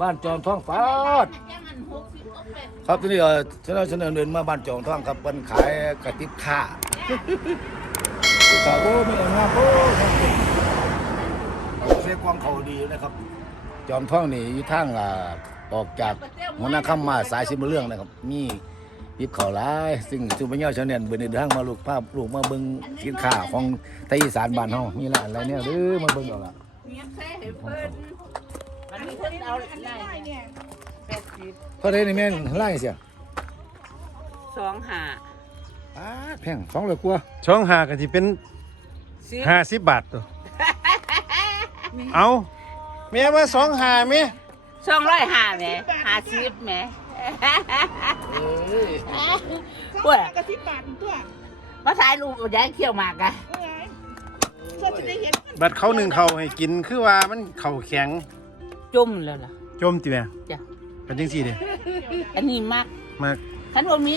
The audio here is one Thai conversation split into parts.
บ้านจอมท้องฟ้าดครับที่นี่เออฉันเอาฉันเดินมาบ้านจอมท้องครับเป็นขายกระติบข้าข้าวโอ้ไม่เอางามโอ้เสียความเขาดีนะครับ จอมท้องนี่อยู่ทางอ่าออกจากหัวหน้าค่ำมาสายสิบเรื่องนะครับ มียิบเขาหลายซึ่งซูเปอร์เนียลชาแนลเบิ่งเดินทางมาลูกภาพลูกมาเบิ่งสินค้าของไทยอีสานบ้านเฮามีร้านอะไรเนี่ยหรือมาเบิ่งเอาล่ะ เงียบแซ่ให้เพิ่นมันมีเพิ่นเอาได้เนี่ยแปดสิบเพราะได้นี่แม่นไล่เสียสองห้าอ้าแพงสองร้อยกว่าช่องหาก็สิเป็นสิบห้าสิบบาทตัวเอาแม่ว่าสองหาแม่สองร้อยห้าแหม่ห้าสิบแหม่เอ้ยเว้ยกระซิบบาทตัวมาถ่ายรูปยายเขี้ยวหมากอะเอ้ยเพื่อจะได้เห็นบัดเขาหนึ่งเขาให้กินคือว่ามันเข่าแข็ง จุ่มแล้วล่ะ จมติแม่จ้ะเป็นจังซี่เด้อันนี้มากมากคันว่ามี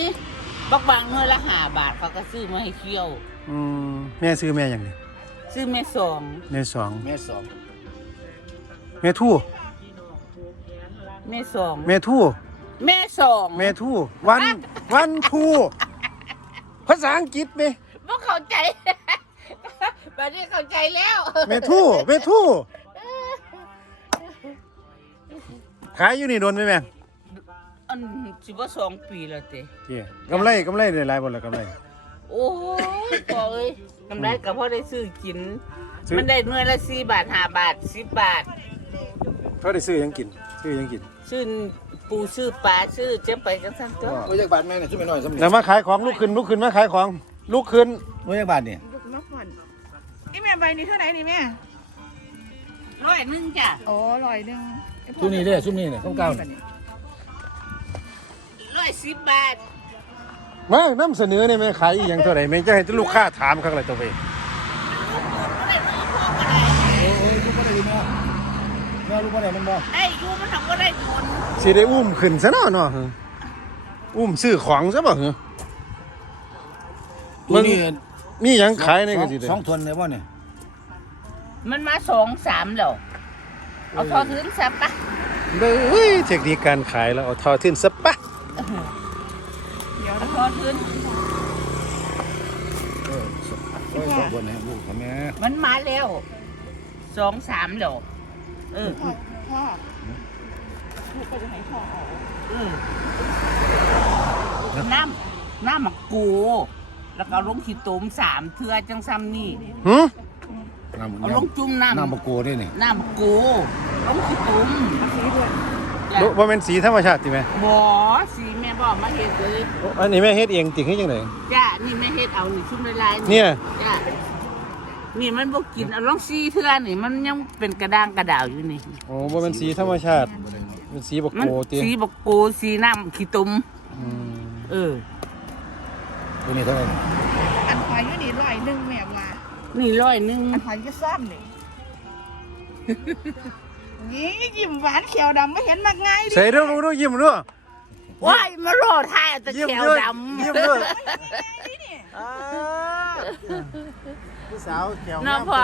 บักบางเงินละห้าบาทเขาก็ซื้อมาให้เคี่ยว อืมแม่ซื้อแม่หยังนี่ซื้อแม่สองแม่สองแม่สองแม่ทู่แม่สองแม่ทู่แม่สองแม่ทู่วันวันทู่ภาษาอังกฤษไหมบ่เข้าใจ บัดนี้เข้าใจแล้วแม่ทู่แม่ทู่ ขายอยู่นี่โดนไหมแม่อันสิบ่สองปีแล้วเต้เจ้กำไรกำไรได้หลายบ่ล่ะกำไร โอ้ยพ่อเอ้ยกำไรก็พอได้ซื้อกิน ซื้อ มันได้หน่วยละสี่บาทห้าบาทสิบบาท เขาได้ซื้อหยังกิน ซื้อหยังกิน ซื้อปูซื้อปลาซื้อเจ็บไปจังซั่นตัวหน่วยจักบาทแม่เนี่ยช่วยไปหน่อยสำเร็จแล้วมาขายของลุกขึ้นลุกขึ้นมาขายของลุกขึ้นหน่วยจักบาทเนี่ยลูกนกผ่อนนี่แม่ใบนี้เท่าไหร่นี่แม่ร้อยหนึงจ้ะโอ้ร้อยหนึ่ง ชุดนี้เด้อชุดนี้เนี่ยต้องเก้าร้อยสิบบาทมานำเสนอนี่แม่ขายอีหยังเท่าไหร่แม่จะให้ลูกค้าถามครับอะไรตัวเองได้ร้อยพอก็ได้โอ้ยลูกบ่ได้ดีแม่แม่ลูกบ่ได้มันบ่ได้อยู่มันทำก็ได้ผลสิได้อุ้มขึ้นซะเนาะเนาะเฮ้ออุ้มซื้อของซะบ่เหรอตัวนี้มีหยังขายในก็สิได้สองทวนเลยบ่เนี่ยมันมาสองสามแล้ว เอาทอถึงสับปะเบ้ยเทคนิคการขายแล้วเอาทอทิ้นซะปะเอาทอถึงเออโอ้ยสองทวนให้ลูกค่ะแม่มันมาแล้วสองสามแล้วเออพ่อพ่อลูกก็จะให้พ่อเอาเออน้ำน้ำหมักกู แล้วก็เอาลงขีดตุ่มสามเทือจังซ้ำนี่หึ น้ำเอาลงจุ่มน้ำน้ำบะโกด้วยนี่น้ำหมักกูลงขีดตุ่มสีด้วยจ้ะบ่บ่แม่นสีธรรมชาติติแม่บ่สีแม่บอกมาเฮ็ดเลยอันนี้แม่เฮ็ดเองติคือจังได๋จ้านี่แม่เฮ็ดเอานี่ชุ่มละลายเนี่ยจ้านี่มันบ่กินเอาลองซีเทือนี่มันยังเป็นกระด้างกระดาวอยู่นี่ โอ้บ่แม่นสีธรรมชาติเป็นสีบกมันโกติสีบักกูสีน้ำขี้ตุ่มอืมเออตัวนี้เท่าไหร่อันหอยอยู่นี่ร้อยหนึ่งแม่ว่า นี่ร้อยหนึงอันหอยจะซ่อมนี่ นี่ยิ้มหวานเขียวดำไม่เห็นมากง่ายดิใส่เด้อดูดูยิ้มเด้อว้ายมาโรดท่าตะยิ้มแขวเด้อดยิ้มเด้ออ่าผู้สาวแก้วำเนาะพ่อ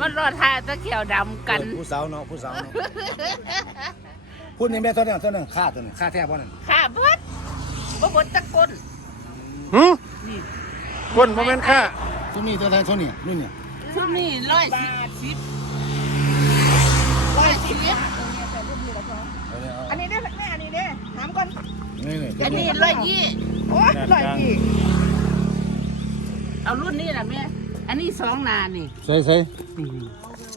มันโรดท่าตะแขวดำกัน ผู้สาวเนาะผู้สาวเนาะพูดนี่แม่เท่านั้นเท่านั้นค่าตัวนี้ค่าแท้บ่นั่นข้าเบิดบ่เบิดตะกนหึนี่คนบ่แม่นค่า ตัวนี้เท่าไหร่เท่านี้นี่เนี่ยชุดนี้ร้อยสิบร้อยสิบสิบเอาเนี่ยเอาอันนี้ได้แม่อันนี้ได้ถามก่อนนี่นี่อันนี้ร้อยยี่โอ้ยร้อยกี่เอารุ่นนี้นะแม่อันนี้สองนานี่ใส่ใส่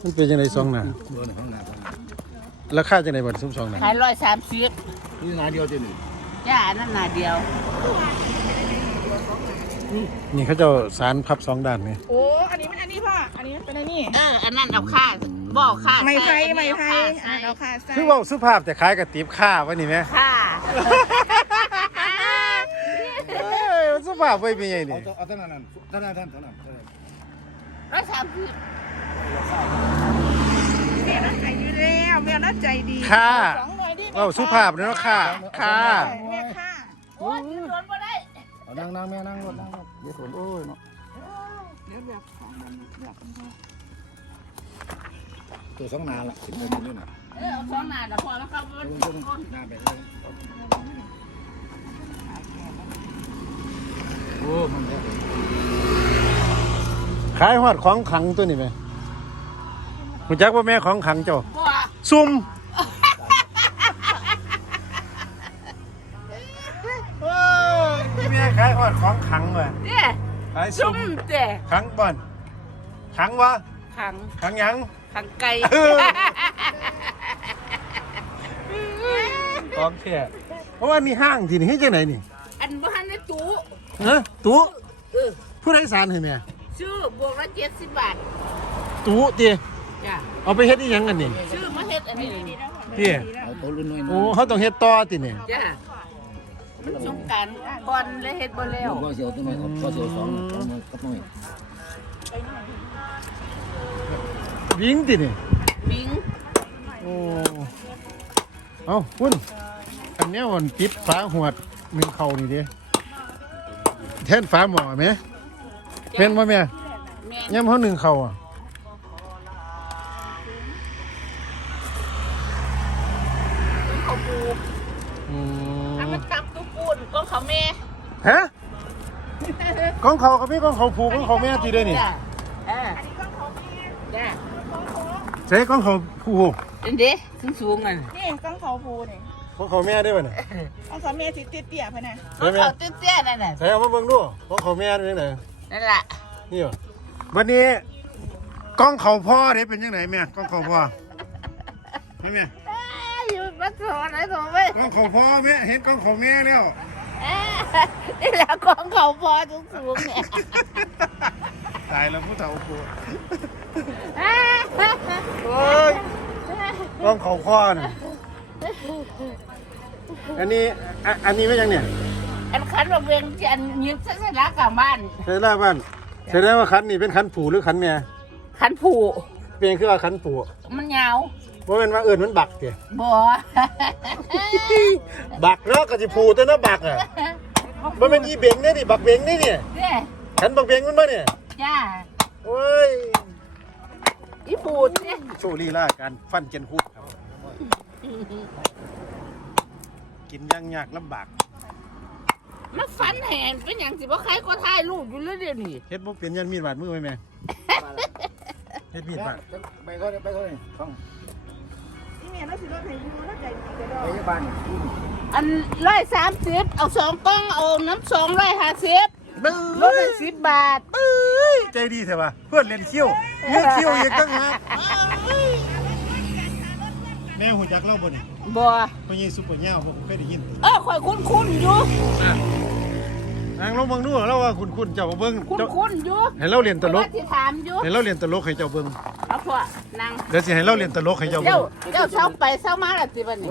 มันเป็นจังได๋สองหน้าตัวนี้ข้างหน้าตัวนี้ราคาจังได๋บัดซุมสองหน้าขายร้อยสามสิบนี่หน้าเดียวตัวนี้จ้าอันนั้นนาเดียว นี่เขาเจ้าสารพับสองด้านไงโอ้ อันนี้เป็นอันนี้พ่อ อันนี้เป็นอันนี้ เออ อันนั้นเอาค่าบ่เอาค่าไม้ไผ่ใส่ไม้ไผ่อัอะนนี้เราเอาค่าค่ะใส่คือเว้าสุภาพแต่ขายกระติบค่าวะนี่แม่ค่าเอ้ยมันสุภาพไว้เป็นไงเอานี่ตัวเอาเท่านั้นเท่านั้นเท่านั้นเท่านั้นเท่านั้นร้อยสามสิบแม่น่าใจดีแล้วแม่น่าใจดีค่าสองหน่อยดิเว้าสุภาพเนาะค่าค่าแม่ค่ะโอ้ยยืนโดนบ่ได้เอา นั่งนั่งแม่นั่งรถนั่งรถเดี๋ยวฝนโอ้ยเนาะเดี๋ยวแบบของมันแบบของมันตัวสองนาละสิบเอ็ดนี่น่ะเออสองนาแต่พอแล้วครับมันน้าไปเลยโอ้มันได้ขายฮอดของขังตัวนี้ไหมรู้จักว่าแม่ของขังเจ้าซุ่มายซุ่ซุ่มมแต่ขังบ่อนขังวะขังขังหยังขังไก่เออของแท้เพราะว่ามีห้างที่นี่ให้จังไหนนี่ อันบ้านนะจูฮะตู้เออผู้โดยสารให้แม่ชื่อบวกละเจ็ดสิบบาทตู้ติจ้ะเอาไปเฮ็ดอีหยังกันนี่ชื่อมาเฮ็ดอันนี้พี่เอาตัวรุ่นน้อยๆโอ้เขาต้องเฮ็ดต่อติเนี่ยจ้ะมัน สงกรารก่อนเลยเฮ็ดบ่แล้วก็เสียวตัวน้อยครับก็เสียวสองสองมือกับน้อยวิ่งติเนี่ยวิงโอ้เอาคุณอันเนี้ยมันปิดฝาหวดหนึ่งเข่านี่ดิแทนฝาหม้อไหมแม่นบ่แม่แม่ย่ำเขาหนึ่งเข่าอะ เขาปู อื อัน ม มันตับตุกูนก็เขาแม่ ฮะกองเขากับพี่กองเขาผูกกองเขาแม่ตีได้นี่จ้ะเออจ้ะใช่กองเขาผูกเป็นเด้สูงสูงๆอะนี่กองเขาภูนี่กองเขาแม่ได้ป่ะเนี่ยกองเขาเมียติดติดเตี่ยพะนะก็เขาเตี้ยๆนั่นน่ะใส่เอามาเบิ่งดูกองเขาแม่เป็นยังไงนั่นล่ะนี่เหรอวันนี้กองเขาพ่อเด้เป็นยังไงแม่กองเขาพ่อนี่แม่อ้ายอยู่มาสอนอะไรตัวเว้ยกองเขาพ่อแม่เห็นกองเขาแม่แล้วอ้า นี่แหละของเขาพอสูงสูงๆเนี่ยตายแล้วผู้เฒ่าปูอ้าเฮ้ยกองเขาพ่อน่ะอันนี้อะอันนี้ไม่ยังเนี่ยอันขันว่าเวียงจันทร์ยืมเส้นลักกลับบ้านใช่แล้วบ้านใช่แล้วว่าขันนี่เป็นขันผูหรือขันแม่ขันผูเป็นคือว่าขันผูมันยาว เพราะเป็นว่าเอิญมันบักเดียบ่ บักเนาะก็สิผูตัวเนาะบักอะมันเป็นอีเบงเนี่ยนี่บักเบงนี่เนี่ยเนี่ยขันบักเบงมันมาเนี่ยจ้าโอ้ยอีปูเนี่ยโชว์ลีลาการฟันเจนฮูดครับ กินอยังยากลำบากมันฟันแหงเป็นอย่างสิบ่ใครก็ถ่ายรูปอยู่เลยเดี๋ยวนี้เฮ็ดบ่เป็นยันมีดบาดมือไว้แม่เฮ็ดมีดบาดไปก็ไปก็ฟังนี่เมียเรา สิรถไถยูแล้วใจดีกระดอไปกที่บ้านอันร้อยสามสิบเอาสองกล้องเอาน้ำสองร้อยห้าสิบบึ้ลดได้สิบบาทยใจดีแท้ว่ะเพื่อนเล่นคิ้วเยื้อคิ้วอีกตั้งหากแม่หูจักเล่าบ่นี่บ่พ่อยี่ซุปเปอร์ย่าบ่เคยได้ยิน เออข่อยคุ้นคุ้นๆอยู่ นางลองเบิ่งดูเราว่าคุณๆเจ้าเบิ่งคุ้นเจ้าคุ้นๆอยู่ให้เราเรียนตลกว่าสิถามอยู่ให้เราเรียนตลกให้เจ้าเบิ่งเอาพวกนั่งเดี๋ยวสิให้เราเรียนตลกให้เจ้าเบิ่เจ้างเจ้าเช้าไปเช้ามาและสิบัดนี้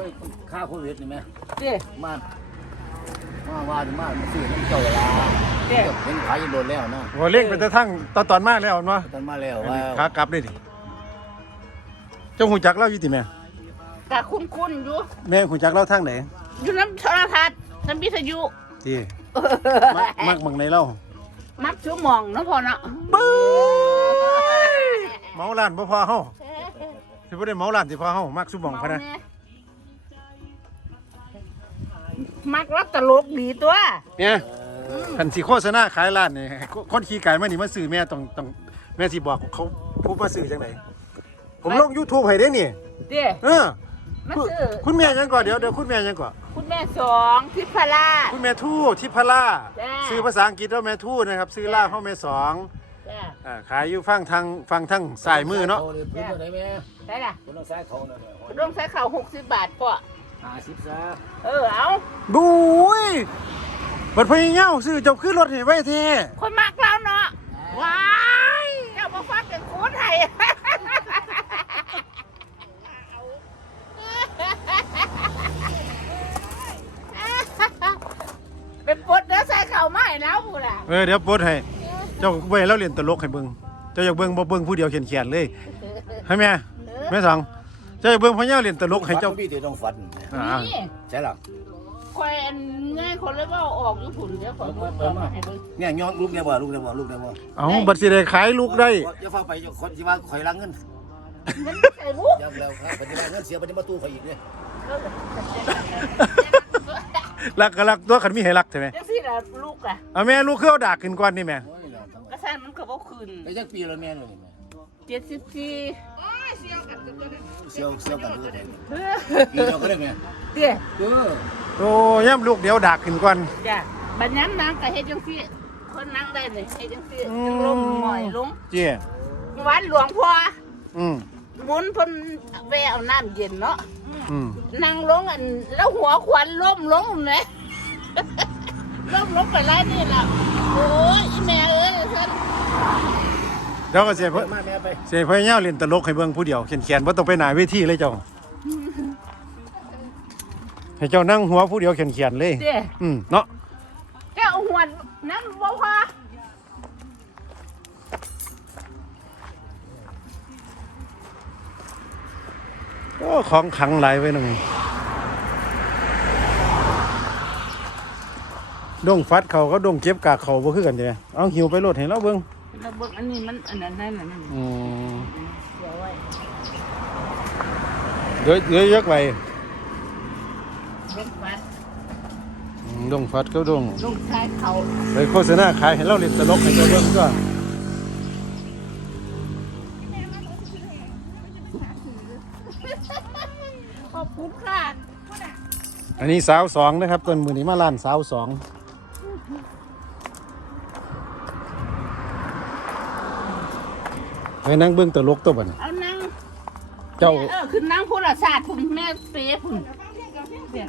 ค่าโควิดนี่แม่เจ้มามาว่ามาซื้อน้ำเจ้าเวลาเจ้เห็นขายยังโดนแล้วนะว่าเล่งเป็นตะทั้งตอนตอนมากแล้วเนาะตอนมาแล้วอันว่านี้ขากลับได้ดิเจ้าหูจักเล่าอยู่ติแม่กะคุ้นคุ้นๆอยู่แม่หูจักเล่าทางไหนอยู่น้ำโทรทัศน์น้ำวิทยุ ที่มักมักมังในเล่ามักชั่วโมองเนาะพอเนาะบึ้ยเมาล้านบ่พอเฮาสิบ่ได้เมาล้านสิพอเฮามักสุบองพะนะมักรับตลกดีตัว เนี่ยคันสิโฆษณาขายร้านนี่ให้คนขี่ไก่มานี่มาซื้อแม่ต้องต้องแม่สิบอกเขาผู้มาซื้อจังไดผมลง YouTube ให้ได้นี่เจ้เออ มันซื้อคุณแม่ยังก่อนเดี๋ยวเดี๋ยวคุณแม่ยังก่อนคุณแม่สองทิพรา คุณแม่ทู่ทิพล่าจ้าซื้อภาษาอังกฤษว่าแม่ทู่นะครับซื้อล่าเข้าแม่สองจ้าอ่าขายอยู่ฟังทางฟังทางสายมือเนาะพื้นตัวไหนแม่ได้ล่ะคนต้องใช้เขาเนาะต้องใช้ข่าวหกสิบบาทก็ห้าสิบซะเออเอาบุ้ยบัดพยเง่าซื้อเจ้าขึ้นรถเห็นไว้เท่คนมักเราเนาะว้ายเจ้ามาฟังกันโคตรไทย เป็นปลดเนื้อใส่เข่าไม้แล้วพูดอะเออเดี๋ยวโพสต์ให้ เจ้าไว้แล้วเรียนตลกให้เบิ่งเจ้าอยากเบิ่งบ่เบิ่งผู้เดียวเขียนๆเลยให้แม่แม่สองเจ้าอยากเบิ่งพยเง่าเรียนตลกให้เจ้าพี่ต้องฝันอ่านี่ใช่หรอคอยอันง่ายคนเลยว่าออกอยู่ผุนเดี๋ยวขอดูก่อนมาให้เบิ่งเนี่ยย้อนลูกได้บ่ลูกได้บ่ลูกได้บ่เอาบัดสิได้ขายลูกได้อย่าฟ้าไปคนที่ว่าข่อยรังเงินมันใส่บุกยังแล้วครับปฏิบัติเงินเสียปฏิบัติตู้เขาอีกเนี่ย รักก็รักตัวคันมีให้รักใช่ไหมจังซี่ล่ะลูกอะเอาแม่ลูกเครื่องดากขึ้นก่อนนี่แม่โอ้ยแล้วทั้งกระซ่านมันก็บ่ขึ้นไอ้จักปีละแม่เลยนี่แม่เจ็ดสิบสี่เสียวเสียวกันด้วยปีเดียวก็ได้แม่เตี้ยเออโอ้ย่ำลูกเดี๋ยวดากขึ้นก่อน จ้ะบัดนั้นนางก็เฮ็ดจังซี่คนนั่งได้นี่เฮ็ดจังซี่ลงหมอยลงเจ้วันหลวงพ่ออืมบุญเพิ่นแวะเอาน้ำเย็นเนาะ อืมนั่งลงอัน แล้วหัวควันล้มลงแหมล้มลงไปแล้วนี่ล่ะโอ้ยอีแม่เอ้ยท่านเดี๋ยวก็เสียไปมาแม่ไปเสียพยายามเล่นตลกให้เบิ่งผู้เดียวเขียนๆบ่ต้องไปหน้าเวทีเลยเจ้าให้เจ้านั่งหัวผู้เดียวเขียนๆเลย เด้อืมเนาะแกเอาหัวน้ำบ่พอ ของขังหลายไว้หนึงดงฟัดเขาก็ดงเก็บกากเขาบ่คือกันเด้เอาหิวไปโลดให้เราเบิ่งแล้วเบิ่งอันนี้มันอันนั้นนั่นน่ะนั่นอืมเดี๋ยวไว้เดี๋ยวเดี๋ยวยกไปเบิ่งฟัดอืมดงฟัดก็ดงลูกชายเขาไปโฆษณาขายให้เราเล่นตลกให้เจ้าเบิ่งก็ อันนี้สาวสองนะครับต้นมือนี้มาล้านสาวสองไปนั่งเบิ่งตลกตัวบัดนเอานั่งเจ้าเออคือนั่งพูดศาสตร์คุณแม่เป๊ะคุณเนี่ย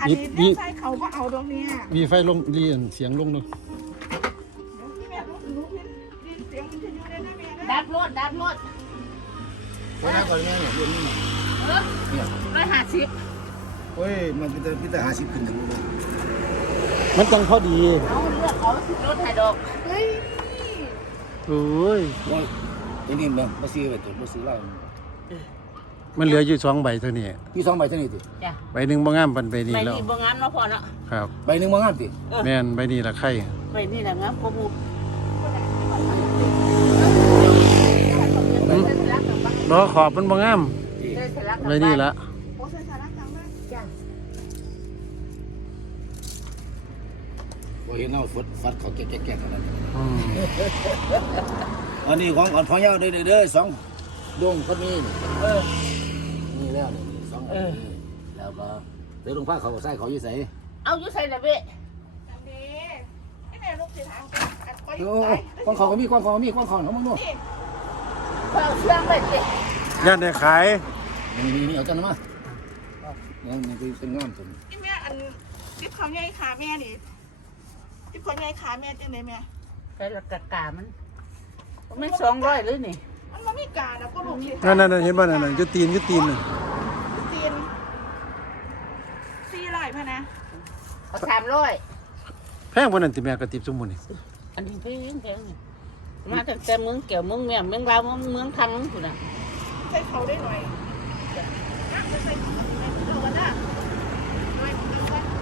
อันนี้เลี้ยงไส้เขาก็เอาตรงเนี้ยมีไฟลงดีอันเสียงลงเนาะพี่แม่ลูกลูกพี่เสียงมันจะอยู่ได้นะแม่นะดับรถดับรถโอ้ยนะก่อนแม่เนี่ยเรียนนี่เออเนี่ยร้อยห้าสิบ โอ้ย มันเป็นแต่เป็นแต่หาสิบขึ้นนะลูกเลยมันจังพอดีเอาเลือกเอาสิรถไฮดอกเฮ้ยโอ้ยโอ้ยไอ้นี่แม่มาซื้อไปตัวมาซื้อเหล้ามันเหลืออยู่สองใบเท่านี้พี่สองใบเท่านี้ติจ้ะใบหนึ่งบ่งามปันใบนี้ไม่แล้วนี่บ่งามเนาะพอเนาะครับ ใบหนึ่งมางามติแม่นใบนี้ละไข่ไม่นี่แหละงามกูมูล้อขอบมันบ่งามใบนี้ละโอ้ใส่ โอ้ยเห็นเอาฟดฟัดเขาแก่ๆๆกันแล้วอืมอันนี้ของก่อนพ่อยาวเด้อเด้อสองดวงคนนี้นี่เออนี่แล้วนี่สองอันนี้แล้วก็เดี๋ยวลงผ้าเขาก็ใส่เขาอยู่ใส่เอาอยู่ใส่ละเว้ยจังดีพี่แม่ลูกสิถามกันอัดก็อโอ้ยู่ไปกองเขาก็มีกองเขาก็มีกองเขาน้องมึงดูเพิ่เอาเชื่องไปสิย่านได้ขายนี่นี่นี่เอาจังมานี่นี่เป็นงามสุดพี่แม่อันจิ๊บเขาใหญ่ขาแม่นี่ จิ๊บเขาใหญ่ขาแม่จังเลยแม่ใส่ละกะกามันมันสองร้อยเลยนี่มันไม่มีกาแล้วก็ลูกสินั่นนั่นๆๆเห็นบ่นั่นน่ะจะตีนจะตีนน่ะตีนสี่ร้อยพะนะเอาสามร้อยแพงบ่นั่นติแม่กระติบสมมุตินี่อันนี้พี่ยังแพงนี่มาตั้งแต่เมืองเกี่ยวเมืองเมียงเมืองลาวเมืองเมืองทางคุณน่ะใส่เขาได้หน่อยนะใส่เขากันนะหน่อยเอาไว้ เขา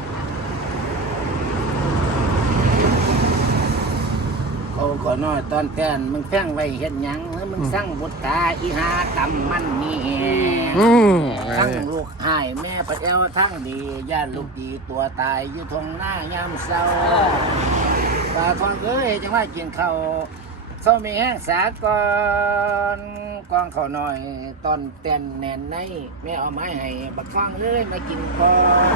ก่อนน้อยตอนแทนมึงแพงไว้เฮ็ดหยังแล้วมึงสั่งบุตรตาอีหากำมันนี่อืมทั้งลูกหายแม่พระเจ้าทั้งดีย่านลูกดีตัวตายอยู่ทงหน้ายามเศร้าตาทองเอ้ยจังว่ากินข้าวเศร้ามีแห้งสากอนกองข้าวหน่อยตอนเต้นแน่นในแม่เอาไม้ให้บักข้างเลยมากินก่อน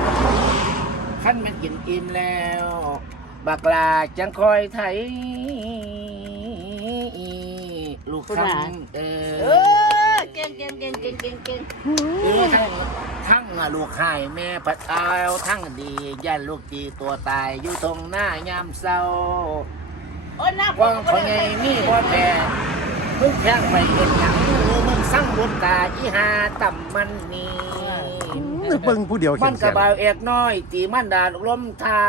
ขั้นมันกินอิ่มแล้ว บักลาจังคอยไถลู กคำเอเอออเก่งเก่งเก่งเก่งเก่งเก่งเออทั้งทั้งลูกหายแม่ปัดเอาทั้งดีย่านลูกดีตัวตายอยู่ตรงหน้ายามเศร้าโอ้ยน้าว่างคนไงมีบ่แพ้มึงแข้งไปเป็นหยังมึงสั่งบุญตาที่หาต่ำมันนี่ เบิ่งผู้เดียวมัเขียนนกระเบาเอกน้อยตีมันดาลมเท้า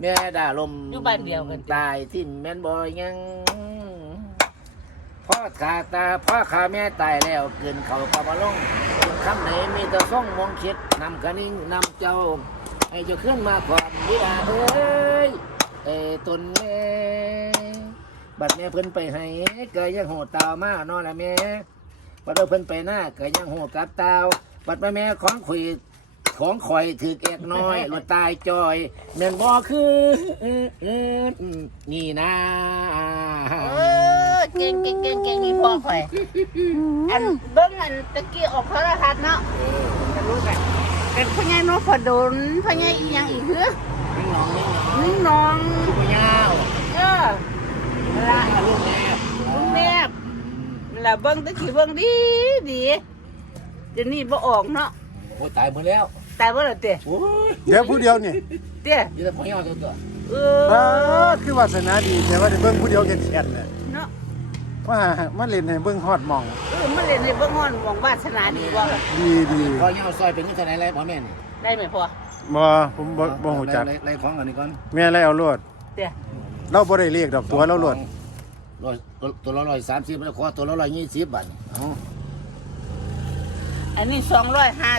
แม่ด่าลมอยู่บ้านเดียวกัน ตายที่แม่นบ่ยังพ่อขาตาพ่อขาแม่ตายแล้วเกินเขาก็มาลงคำไหนมีแต่ส่งมองคิดนำกระนิ่งนำเจ้า ให้เจ้าขึ้นมาความวิอาเอ้ยเอ้ยตนแม่บัดแม่เพิ่นไปให้เกยยังโหดตาวมานอนละแม่บัดเราเพิ่นไปหน้าเกยยังโหดกับตาวบัดแม่แม่ของขุย ของข่อยถือเอกน้อยรถตายจอยแม่นบ่คือนี่นะเออเก่งเก่งเก่งเก่งนี่พ่อข่อยอันเบิ้งอันตะกี้ออกโทรทัศน์เนาะจะรู้กันเป็นพ่อใหญ่นพดลพ่อใหญ่อีหยังอีกเหรอนิ่งหนองนิ่งหนองนิ่งนองผู้ยาวเออละลูกแม่ลุงแนบละเบิ้งตะกี้เบิ้งดีดีเดี๋ยวนี้บ่ออกเนาะโอ้ยตายหมดแล้ว ตายบ่ล่ะเต้โอ้ยเดี๋ยวผู้เดียวนี่เต้นี่แต่ผู้ยาวตัวตัวเอเอออคือวาสนาดีแต่ว่าได้เบิ่งผู้เดียวแก่นๆน่ะเนาะว่ามาเล่นให้เบิ่งฮอดหมอง เออมันเล่นในเบิ้งฮ้อนหวังวาสนาดีบ่ล่ะดีดีพ่อยาวซอยเป็นยังไงไรพ่อแม่นี่ได้ไหมพ่อบ่ผมบ่บ่ฮู้จักไล่ไล่ของอันนี้ก่อนแม่เลยเอาโลดเต้เราบ่ได้เรียกดอกตัวเราโลดร้อยตัวละร้อยสามสิบแล้วขอตัวละร้อยยี่สิบบาทเอาอันนี้250อืมอ่า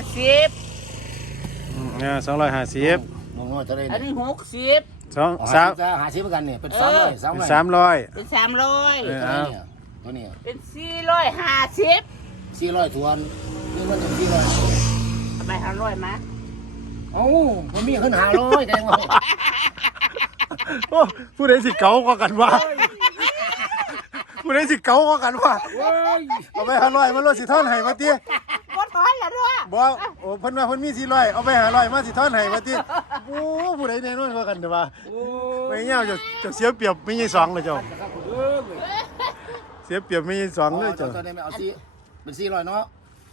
250น้องน้อยเท่าไรอันเนี่ยนี้60 2สาม3หาสิบกันเนี่ยเป็นเอสามอร้อยสามเป็นร้อย300เป็นสามร้อยเออ ตัวนี้ตัวนี้เป็นสี่ร้อยห้าสิบสี่ร้อยทวนนี่มันต้องสี่ร้อยทำไมห้าร้อยมาเอ้าผมมีขึ้นหาร้อยแดงว่าโอ้ผู้ใดสิเก๋ากว่ากันวะ ผู้ใดสิเก๋ากว่ากันวะโอ้ยเอาไป500มาโลดสิทอนให้มาติบดถอยละด้วยบ่โอ้เพิ่นว่าเพิ่นมี400เอาไป500มาสิทอนให้มาติโอ้ผู้ใดแน่นอนกว่ากันเด้อว่าโอ้ไม่เงี้ยวจะจะเสียเปรียบไม่ยี่สองเลยเจ้าครับผมเออเสียเปรียบไม่ยี่สองเลยเจ้าตัวนี้ไม่เอาสี่เป็นสี่ร้อยเนาะ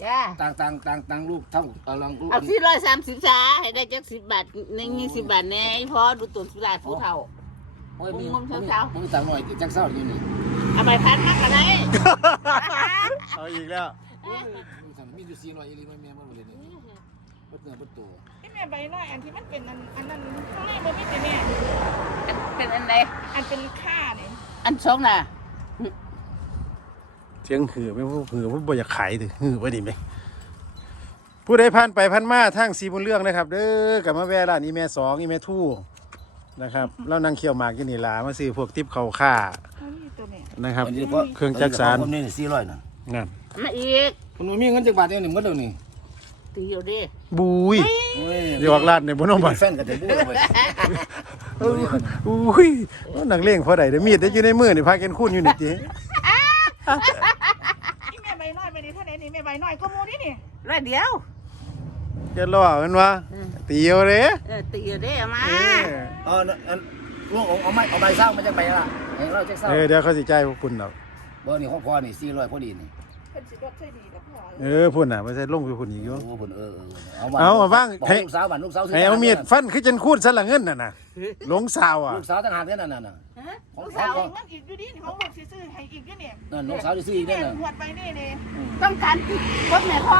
จ้าต่างต่างต่างต่างลูกเท่าเอาลองลูกเอาสี่ร้อยสามสิบสาให้ได้จักสิบบาทในยี่สิบบาทแน่พอดูตัวสุดาผู้เฒ่าโอ้ยมีมุมเช้าๆผมมีต่างหน่อยจักเศร้าอยู่นี่ เอาไปพันมากก็ได้เอาอีกแล้วมีอยู่สี่ร้อยอีหลีไม่แม่มาเลยนี่เปิดเนื้อเปิดตัวที่แม่ใบน้อยอันที่มันเป็นอันอันนั้นข้างในมันไม่เป็นแม่เป็นอันไหนอันเป็นค่าเนี่ยอันสองน่ะเสียงหือไม่พูดหือพูดบ่อยากขายถึงหือไ่ดีไหมผู้ใดผ่านไปผ่านมาทางสีบุญเรื่องนะครับ เด้อกลับมาแวะร้านอีแม่สองอีแม่ทู่ นะครับแล้วนางเขียวหมากกินนี่ลามาซื้อพวกทิปเขาวค่าเขามีตัวเนี่ยนะครับอันนี้เพราะเครื่องจักสารผมนี่สี่ร้อยนะนั่นเอามาอีกคุณมีเงินจักบาทเดียวนี่หมดแล้วนี่ตีอยู่ดิบุยโอ้ยเดี๋ยวออกร้านในบนน้องบัตแฟนกันแต่บู้เลยอุ้ยนักเลงพอใดเดี๋ยวมีดได้อยู่ในมือนี่พากันคุ้นอยู่นี่จีที่แม่ใบน้อยไปนี่เท่าไหร่นี่แม่ใบน้อยก็มูนี่นี่ร้อยเดียว จะล่อมันวะตีเอาเลยเออตีอยู่ดิเอามา เออเอออันลูกเอาเอาไม้เอาใบเศร้ามาจากใบละเห็นเราจักเศร้าเออเดี๋ยวเขาสิจ่ายพวกคุณเอาบ่นี่ของพ่อนี่สี่ร้อยพอดีนี่เป็นสิรถใช่ดีแล้วพ่อเออพุ่นน่ะไม่ใช่ลงไปพุ่นอีกอยู่ โอ้ผมเออเออเอามาบ้าง บอกให้ลูกสาวบ้านลูกสาวให้เอามีดฟันคือจันคูดซะละเงินน่ะนะหลงสาวอะ ลูกสาวต่างหากเนี่ยนั่นน่ะฮะของลูกสาสาววมันอีกอยู่ดีเขาบอกซื้อให้อีกอยู่เนี่ยนั่นลูกสาวที่ซื้ออีกแม่เนี่ยน่ะหวดไปนี่นี่ต้องการติดกดแม่พ่อ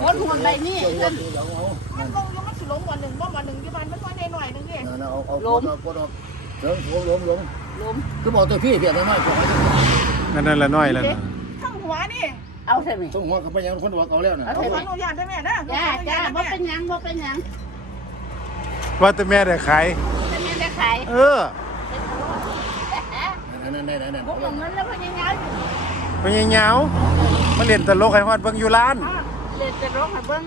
โอนหัวใบนี่เดี๋ยวเดี๋ยวเอามันลงยังมันสิลงวันหนึ่งว่าวันหนึ่งยี่บ้านมันวันหน่อยหนึ่งเนี่ยเอาเอาเอาเอาเอาเอาเดี๋ยวล้มล้มลมคือบอกตัวพี่เพียงน้อยๆผมนั่นนั่นละน้อยแล้วนะทั้งหัวนี่เอาใช่ไหมส่งหัวกับไปยังคนบอกเอาแล้วน่ะเอาขเถออะอนุญาตได้ไหมนะจ้าจ้าบ่เป็นหยังบ่เป็นหยังว่าแต่แม่ได้ขายแต่แม่ได้ขายเออนั่นนั่นนั่นนั่นพวกเงินแล้วพยังยังพญายาวมาเล่นตลกให้ฮอดเบิ่งอยู่ร้าน เด็ดจะร้องให้เบิ่ง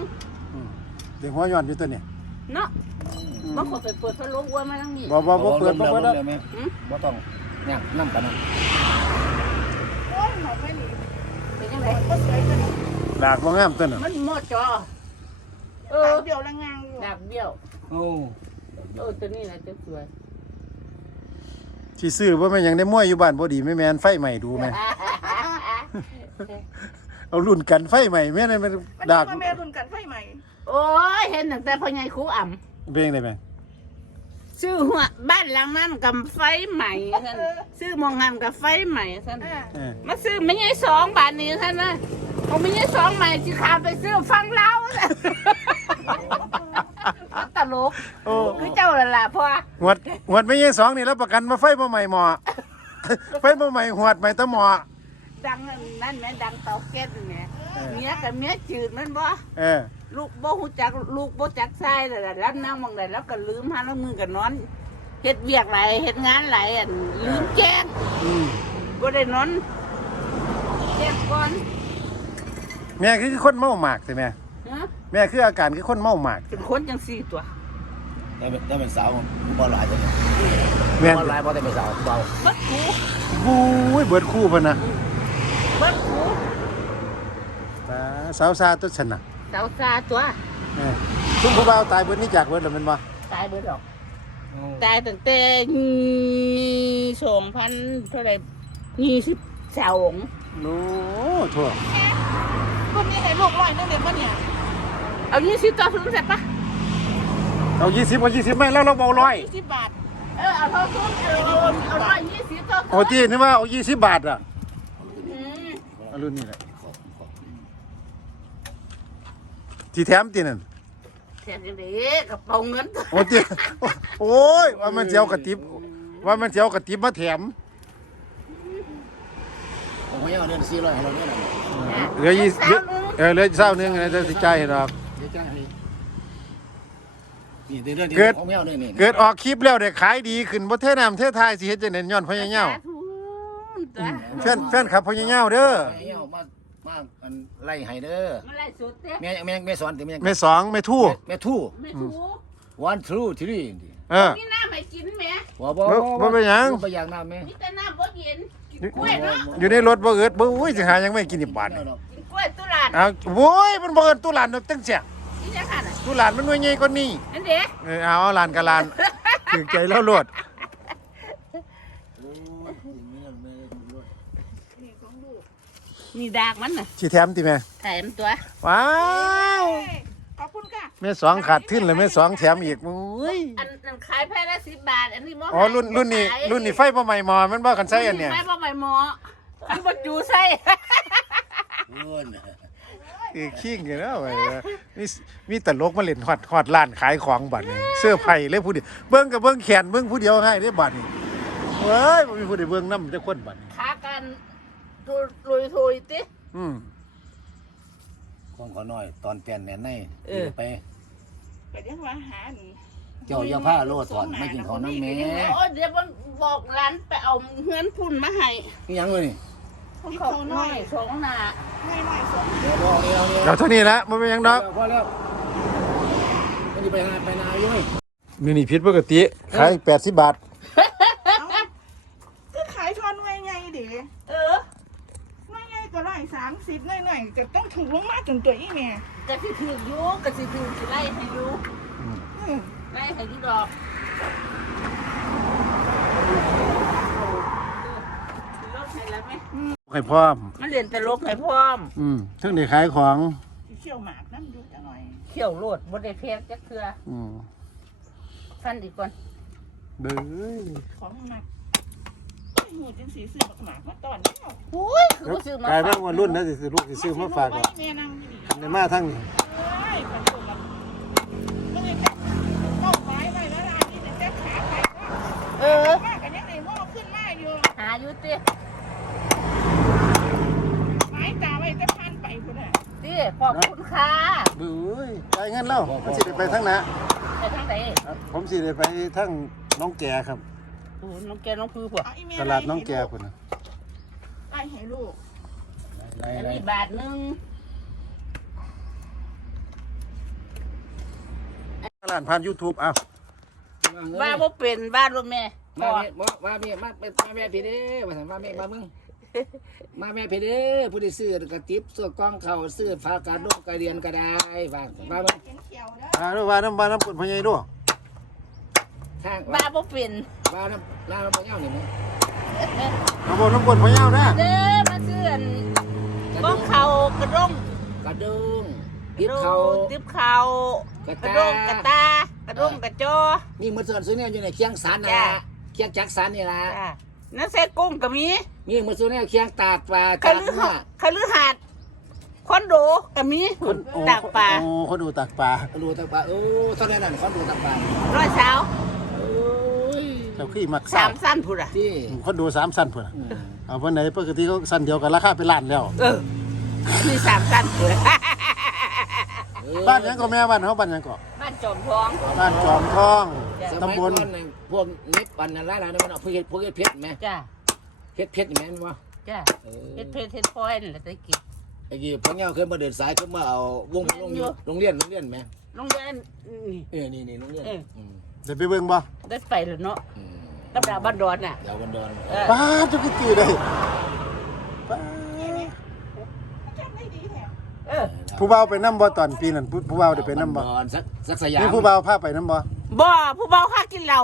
เดี๋ยวหัวย้อนอยู่ตัวนี้เนาะบางคนไปเปิดพัดลมวัวมาทั้งนี้บ่บ่บ่เปิดบ่เปิดแล้วบ่ต้องเนี่ยน้ำกันนะโอ้ยหนไม่หนีเป็นยังไงก็สวยจังดากบ่งามตัวน่ะมันหมดจอเอเอออเดี๋ยวละงางอยู่ดักเบี้ยวโอ้เออตัวนี้แหละจะสวยสิซื้อบ่แม่นหยังได้มวยอยู่บ้านบ่ดีแม่แม่นไฟใหม่ดูแม่ เอารุ่นกันไฟใหม่แม่นมันมันดากมาแม่รุนกันไฟใหม่โอ้ยเห็นตั้งแต่พ่อใหญ่ครูอ่ำเพลงได้ไหมซื้อหัวบ้านหลังนั้นกับไฟใหม่ท่านซื้อมองหันกับไฟใหม่ท่านอ่าเออมาซื้อไม่ใช่สองบาทนี้ท่านนะผมไม่ใช่สองใหม่ที่ขาไปซื้อฟังเล่าตลกโอ้คือเจ้าละล่ะพ่อหวดหวดไม่ใช่สองนี่แล้วประกันมาไฟบ่ใหม่หมอ ไฟบ่ใหม่หวดใหม่ตะหมอ ดังนั่นแม่ดังเตาแก๊สนี่แม่เมียกับเมียจืดมันบ่เออ ลูกบ่ฮู้จักลูกบ่จักทรายแล้วล่ะรับนั่งมองได้แล้วก็ลืมหาแล้วมือก็นอนเฮ็ดเวียกหลายเฮ็ดงานหลายอันลืมแจ้งอืมบ่ได้นอนแจ้งก่อนแม่คือคนเมาหมากใช่ไหมฮะแม่คืออาการคือคนเมาหมากเป็นคนจังซี่ตัวได้เป็นได้เป็นสาวบอลหลายจังเลยแม่นบอลหลายบอลได้เป็นสาวเบาเบิดหูบู้ยเบิดคู่พะนะ เบิดหูตาสาวซาตัวฉันน่ะสาวซาตัว เอ้ยซุ่มผู้บ่าวตายเบิดนี่จากเบิดแล้วแมันบ่ตายเบิดหรอก ตายตั้งแต่สองพันเท่าไหร่ยี่สิบสองโอ้ทั่วคนนี้ให้ลูกร้อยนึงเด็กมันเนี่ย เอายี่สิบต่อถึงเสร็จปะเอา20เอา20ไม่แล้วเราบ่ร้อยสิบบาท เออ เอาเท่าทุนเอาเอาเอาร้อยยี่สิบต่อถึงโอ้ที่นี่ว่าเอา20 บาทอะอืม เอารุ่นนี้แหละที่แถมตินั่นเสร็จยังดีกระเป๋าเงินโอ้ที่โอ้ยว่ามันสิเอากระติบว่ามันสิเอากระติบมาแถมผมไม่เอาเดือนสี่ร้อยของเราเนี่ยนะเหลือยี่เหลือเออเหลือเศร้าหนึงนะจะสิจ่ายให้ดอก เดี๋ยวจ้างให้นี่เดือนที่เกิด ผมไม่เอาเนี่ยนี่เกิดออกคลิปแล้วได้ขายดีขึ้นบ่เทน้ำเททายสิเฮ็ดจังได๋ย้อนพ่อใหญ่เหี่ ยวจ้ะแฟนแฟนขับพ่อใหญ่เหี่ยวเด้อไม่เอามามาอันไล่ให้เด้อมันไรสุดเต้แม่แม่แม่สอนติแม่แม่สองแม่ทู่แม่ทู่ ไม่ถูก one two three เออ นี่น้ำให้กินแม่บ่บ่บ่บ่เป็นหยัง บ่อยากน้ำแม่มีแต่น้ำบ่เย็นกินกล้วยเนาะอยู่ในรถบ่เอิดบ่อุ้ยสิหายังไม่กินอีกบาทนี่กินกล้วยตุลาดเอาโว้ยมันบ่เอิดตู้หลานดอกจังเสียนี่จะขันอะตู้หลานมันหน่วยใหญ่กว่านี้นั่นเด็กเออเอาเอาหลานกับหลานถึงใจแล้วโลด นี่ดากมันน่ะสิแถมติแม่แถมตัว ว้าวขอบคุณค่ะ แม่สองขาดทุนเลยแม่สองแถมอีกโอ้ยอันนั้นขายแพงละสิบบาท อันนี้บ่อ๋อรุ่นรุ่นนี้รุ่นนี้ไฟบ่ใหม่หมอมันบ่กันใช้อันเนี้ยขายบ่ใหม่หมออันบ่จูใส่อ้วนเออขิงกันแล้วไปมีมีตลกมาเล่นฮอดฮอดร้านขายของบัดนี้เสื้อไผ่เลยผู้เดียวเบิ่งกับเบิ่งแขนเบิ่งผู้เดียวให้ได้บัดนี้เว้ยบ่มีผู้ใดเบิ่งนำจักคนบัดนี้ขากัน ตุลุยทุยติ อืม ของขอน้อย ตอนแก่นแน่นในเออ ไป ก็ยังว่าหานี่เจ้าอย่าผ้าโลดถอนไม่กินของน้ำแม่โอ้ยเดี๋ยวมันบอกร้านไปเอาเงินพุ่นมาให้นี่ยังเลยนี่ของเขาน้อยสองหน้าไม่น้อยสมเดี๋ยวบอกเดี๋ยวเดี๋ยวเอาเท่านี้ละบ่เป็นหยังดอกพอแล้วไม่ได้ไปนาไปนาอยู่ไหมนี่นี่ผิดปกติขาย80บาท ก็ขายทอนไว้ไงดิ เออ ไม่ไงก็ร้อย สามสิบหน่อยๆจะต้องถูกลงมาจนตัวอีแม่กะสิถืออยู่กะสิถือสิไล่ให้อยู่อืมไล่ให้อยู่ดอกรถให้แล้วไหมให้พร้อม มันเรียนแต่ลกให้พร้อม อืมถึงได้ขายของ สิเชี่ยวหมากน้ำดูจะหน่อยเขี่ยวโลดบ่ได้เพชรจักเทื่ออืมฟันดีก่อนเด้อของหนักโอ้ย หูจังสีซื้อหมากหมากมาตอนนี้เอาโอ้ยคือบ่ซื้อมากลายเป็นว่ารุ่นนะสิลูกสิซื้อมาฝากไว้ดอกแม่นั่งอยู่นี่ในมาทั้งนี้เอ้ยขอโทษละไม่ได้แค่เป้าหมายไว้แล้วล่ะนี่แต่ขาไปเออมากกันยังไงว่าขึ้นมาอยู่หาอยู่ติหมายตาไว้จะพันไปพุ่นน่ะติขอบคุณค่ะเบ้ยจ่ายเงินแล้วมันสิได้ไปทั้งหน้าไปทางไหน ผมสิได้ไปทั้งน้องแก่ครับ โอ้น้องแกน้องพื้พวกเอาอีเมตลาดน้องแก่พุ่นน่ะไล่ให้ลูกอันนี้บาทหนึงตลาดผ่าน YouTube อ้าวว่าบ่เป็นบ้านบ่แม่พ่มาอแม่มามาแม่มามาแม่พี่เด้อมาสั่งมาแม่มามึง มาแม่พี่เด้อผู้ที่ซื้อกระติบซื้อกล้องเข่าซื้อผ้ากระด้งกระเรียนก็ได้ฝากมาเบิ่งเขียวๆเด้ออ่าด้วยว่าน้ำบ้านน้ำปุ่นพ่อใหญ่ด้วย ทางบ้าบ่เป็นบ้านน้ำร้านน้ำมันเน่านี่มั้งน้ำปุ่นน้ำปุ่นพ่อใหญ่นะเด้อมาซื้ออันบ้องเขากระด้งกระด้งติบเขาติบเขากระกระตาด้งกระตากระด้งกระจอนี่มันส่วนซื้อเนี่ยอยู่ในเคียงสันนะจ้ะเคียงจักสันนี่ล่ะจ้ะนั่นใส่กุ้งก็มีนี่มันส่วนเนี่ยเคียงตากปลาคตากฤเนื้อหาสน์คฤหาสน์คอนโดก็มีคนโอ้ตากปลาโอ้คนดูตากปลาดูตากปลาโอ้เท่านั้นนั่นเขาดูตากปลาร้อยเช้าโอ้ยเจ้าขี้มักสามสั้นพุ่นอะ ที่คนดูสามสั้นพุ่นน่ะอืมเอาวันไหนปกติเขาสั้นเดียวกันราคาเป็นล้านแล้วเออมีสามสั้นพุ่นเออบ้านหยังก็แม่บ้านเฮาบ้านหยังก็บ้านจอมทอง บ้านจอมทองสมัยตำบลก่อนนี่พวกนิปปันนั่นหลายๆนั่นมันเอาพวกเฮ็ดพวกเฮ็ดเพชรแม่จ้าเฮ็ดเพชรนี่แม่นบ่จ้าเออเฮ็ดเพชรเฮ็ดพลอยนั่นแหละตะกี้ ไอ้กี้พ่อเงาเคยมาเดินสายเคยมาเอาวงโรงเรียนโรงเรียนโรงเรียนแม่โรงเรียนนี่ เออนี่นี่โรงเรียนเอออื ม เดี๋ยวไปเบิ่งบ่ได้ไปแล้วเนาะอืมกับดาวบ้านดอนน่ะเดี๋ยววันดอนเออป้าดจุกจือได้ป้าดเออผู้บ่าวไปนํบ่ตอนปีนั้นผู้ผู้บ่าวได้ไปนํบ่ดอนสักสักสยามมีผู้บ่าวพาไปนํบ่บ่ผู้เบาค่ากินเหล้า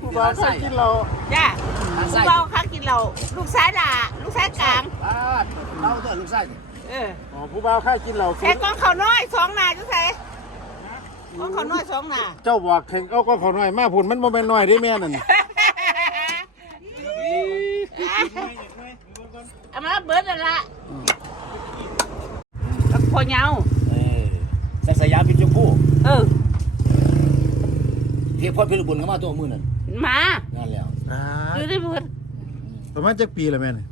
ผู้บ่าวพากินเราจ้าทางผู้ซ้ายเบาค่ากินเหล้าลูกชายด่าลูกชายกลาง ป้าดเราเถอะลูกชายเอออ๋อผู้บ่าวพากินเราแค่กองเขาน้อยสองหนาจังไส กองเขาน้อยสองหนาเจ้าบอกถึงเอาก็ขอหน่อยมาพุ่นมันบ่แม่นน้อยเด้แม่นั่นเอามาเบิดนั่นละแล้วพอเหงาเออสักสยามพิจิตรผู้เออเทียบพ่อพิรบุญเข้ามาตัวมือนั่นมานั่นแล้วอ่าอยู่ในเบิดประมาณจักปีละแม่นี่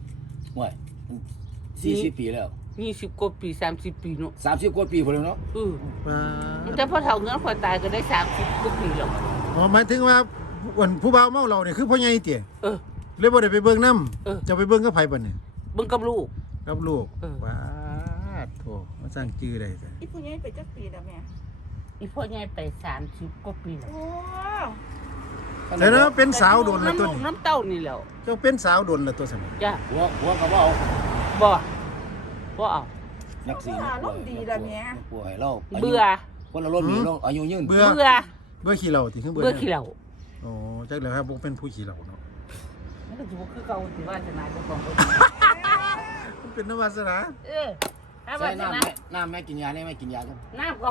ห่วยสี่สิบปีแล้ว ยี่สิบกว่าปีสามสิบปีเนาะสามสิบกว่าปีพอแล้วเนาะเออป้าดแต่พอเฒ่าเงินพอตายก็ได้สามสิบกว่าปีแล้วอ๋อหมายถึงว่าวันผู้บ่าวเมาเหล้านี่คือพ่อใหญ่เตี่ยเออ เลยบ่ได้ไปเบิ่งนํเออจะไปเบิ่งกับไผบัดนี่เบิ่งกับลูก กับลูกเออ ว้าดโถมาสร้างชื่อได้จ้ะอีผู้ใหญ่ไปจักปีแล้วแม่ อีพ่อใหญ่ไปสามสิบกว่าปีแล้วโอ้แต่เนาะเป็นสาวโดนละน้ำตัวลูกนี้น้ำเต้านี่แหล้วเจ้าเป็นสาวโดนละตัวสมัยจ้ะหัวหัวก็บ่เอาบ่ บ่เอา นักสีนักป่วยนักป่วยเราเบื่อ คนเราลดมีเราอายุยืนเบื่อ เบื่อ เบื่อขี้เหล้าติคือเบื่อเบื่อขี้เหล้าโอ้จักแล้วครับบ่เป็นผู้ขี้เหล้าเนาะมันก็สิบ่คือเก่าสิว่าจะนายเจ้าของบ่มันเป็นนวาสนาเออถ้าใส่ว่าจะน้ำนาแม่น้ำแม่กินยาได้ไหมกินยากัน น้ำก็